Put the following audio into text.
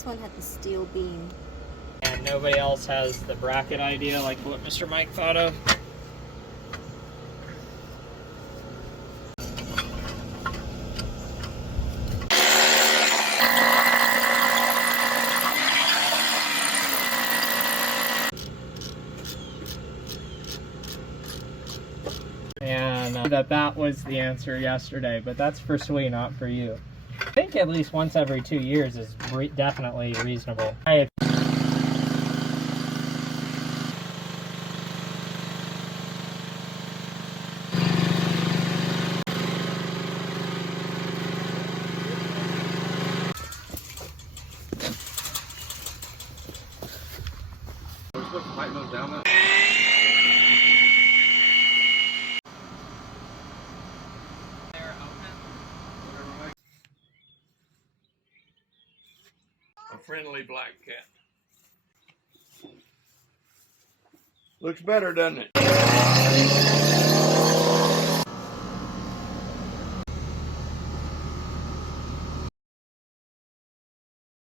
This one had the steel beam. And nobody else has the bracket idea like what Mr. Mike thought of. And that was the answer yesterday, but that's for Sui, not for you. I think at least once every 2 years is definitely reasonable. A friendly black cat. Looks better, doesn't it?